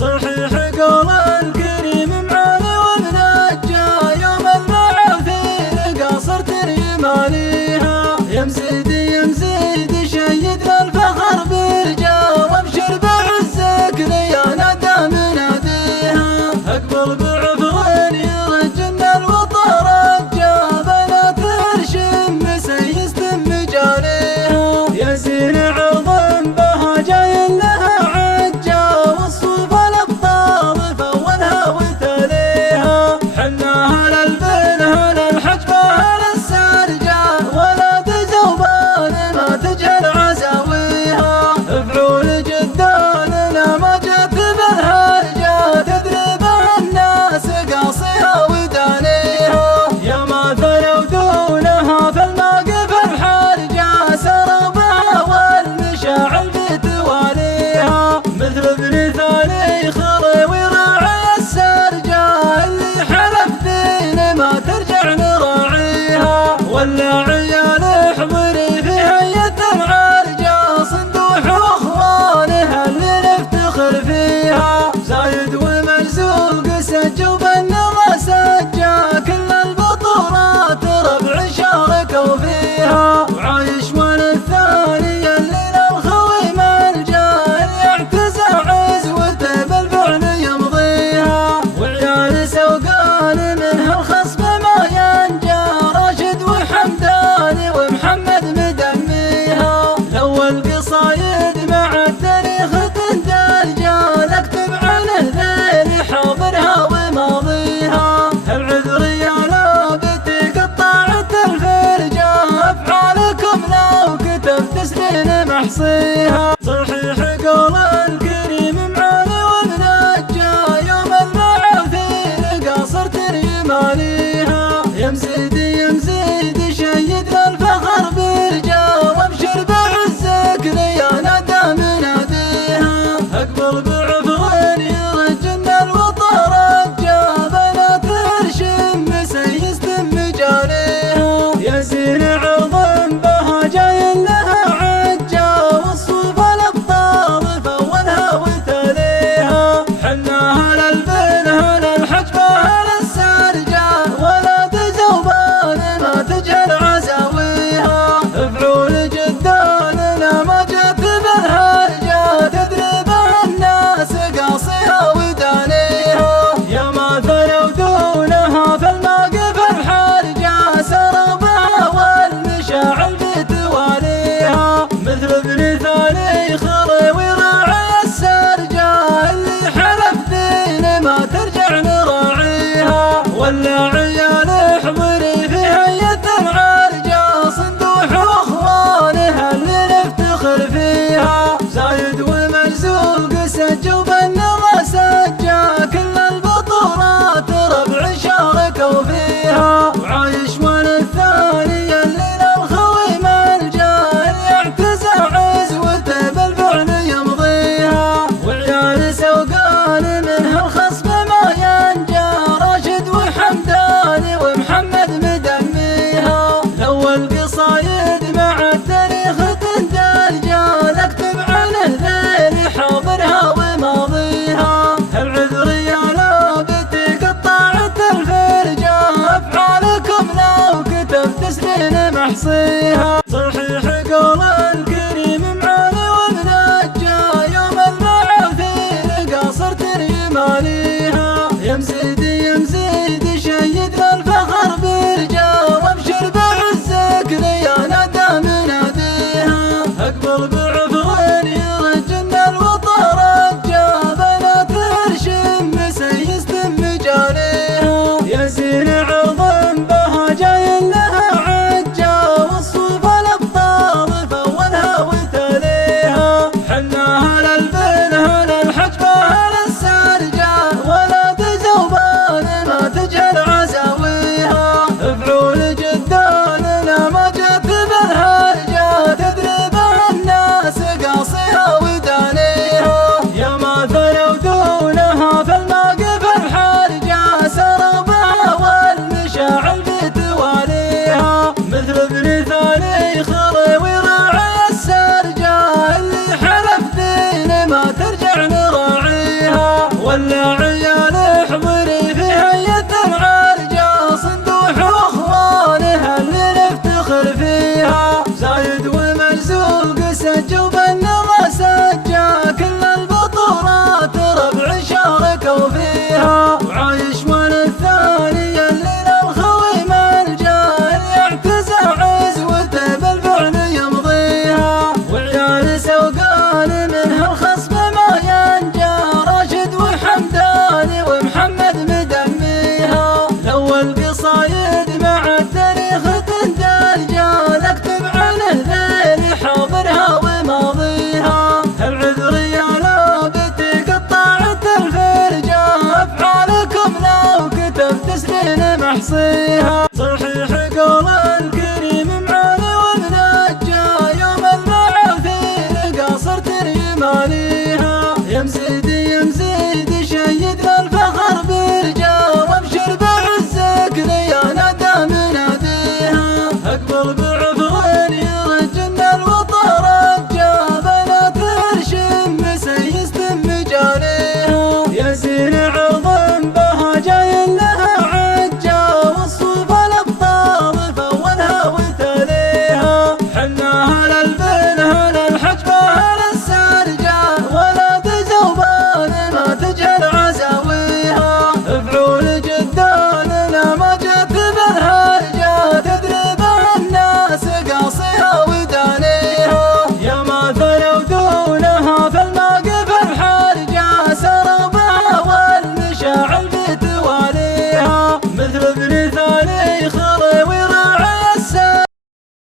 صحيح قول الكريم معاني ومنجى يوم المعاثير قاصرت يماليها يمزيد شيدنا الفخر برجا وابشر بعزك ليانا دام ناديها اقبل بعفو يرجنا الوطن رجا بلا ترشم مسيس مجاريها يزين عظم بها جاي لها عجا والصوف الابطال فولها وتليها حناها للبنها للحجبه للسرجا ولا تزوبان ما تجهل عزاويها افعول جداننا ما جت بالهرجا تدري بها الناس قاصيها ودانيها يا ما ثنوا دونها في الموقف الحرجا سرى بها والمشاعل بتواليها مثل ابن ثاني خروي راعي السرجا اللي حلف دين ما ترجع نراعيها ولا عيال حضري في هيئة العرجا صندوح واخوانها اللي نفتخر فيها زايد ومرزوق سجوا بالنظى سجا كل البطولات ربع شاركوا فيها وعايش من الثاني اللي للخوي ملجا اللي يعتزى عزوته بالفعل يمضيها وعيال سوقان منها الخصم ما ينجا راشد وحمداني ومحمد مدميها لو القصايد مع التاريخ تندرجا نكتب عنه ذيل حاضرها وماضيها العذر يا لابتي قطعت الفرجا افعالكم لو كتبت سنين محصيها صحيح قول الكريم معاني ومنجى يوم المعاثير قاصرت يماليها يمزيد شيدنا الفخر برجا وابشر بعزك ليانا دام ناديها اقبل بعفو يرجنا الوطن رجا بلا ترشم مسيس مجاريها يزين عظم بها جاي لها عجا والصوف الابطال فولها وتليها حناها للبنها للحجبه للسرجا ولا تزوبان ما تجهل عزاويها افعول جداننا ما جت بالهرجا تدري بها الناس قاصيها ودانيها يا ما ثنوا دونها في الموقف الحرجا سرى بها والمشاعل بتواليها مثل ابن ثاني خروي راعي السرجا اللي حلف دين ما ترجع نراعيها ولا عيال حضري في هيئة العرجا صندوح واخوانها اللي نفتخر فيها زايد ومرزوق سجوا بالنظى سجا كل البطولات ربع شاركوا فيها وعايش من الثاني اللي للخوي ملجا اللي يعتزى عزوته بالفعل يمضيها وعيال سوقان منها الخصم ما ينجا راشد وحمداني ومحمد مدميها لو القصايد مع التاريخ تندرجا نكتب عنه ذيل حاضرها وماضيها العذر يا لابتي قطعت الفرجا افعالكم لو كتبت سنين محصيها صحيح قول الكريم معاني ومنجى يوم المعاثير قاصرت يماليها يمزيد شيدنا الفخر برجا وابشر بعزك ليانا دام ناديها اقبل بعفو يرجنا الوطن رجا بلا ترشم مسيس مجاريها يزين عظم بها جاي لها عجا والصوف الابطال فولها وتليها حناها للبنها للحجبه للسرجا ولا تزوبان ولع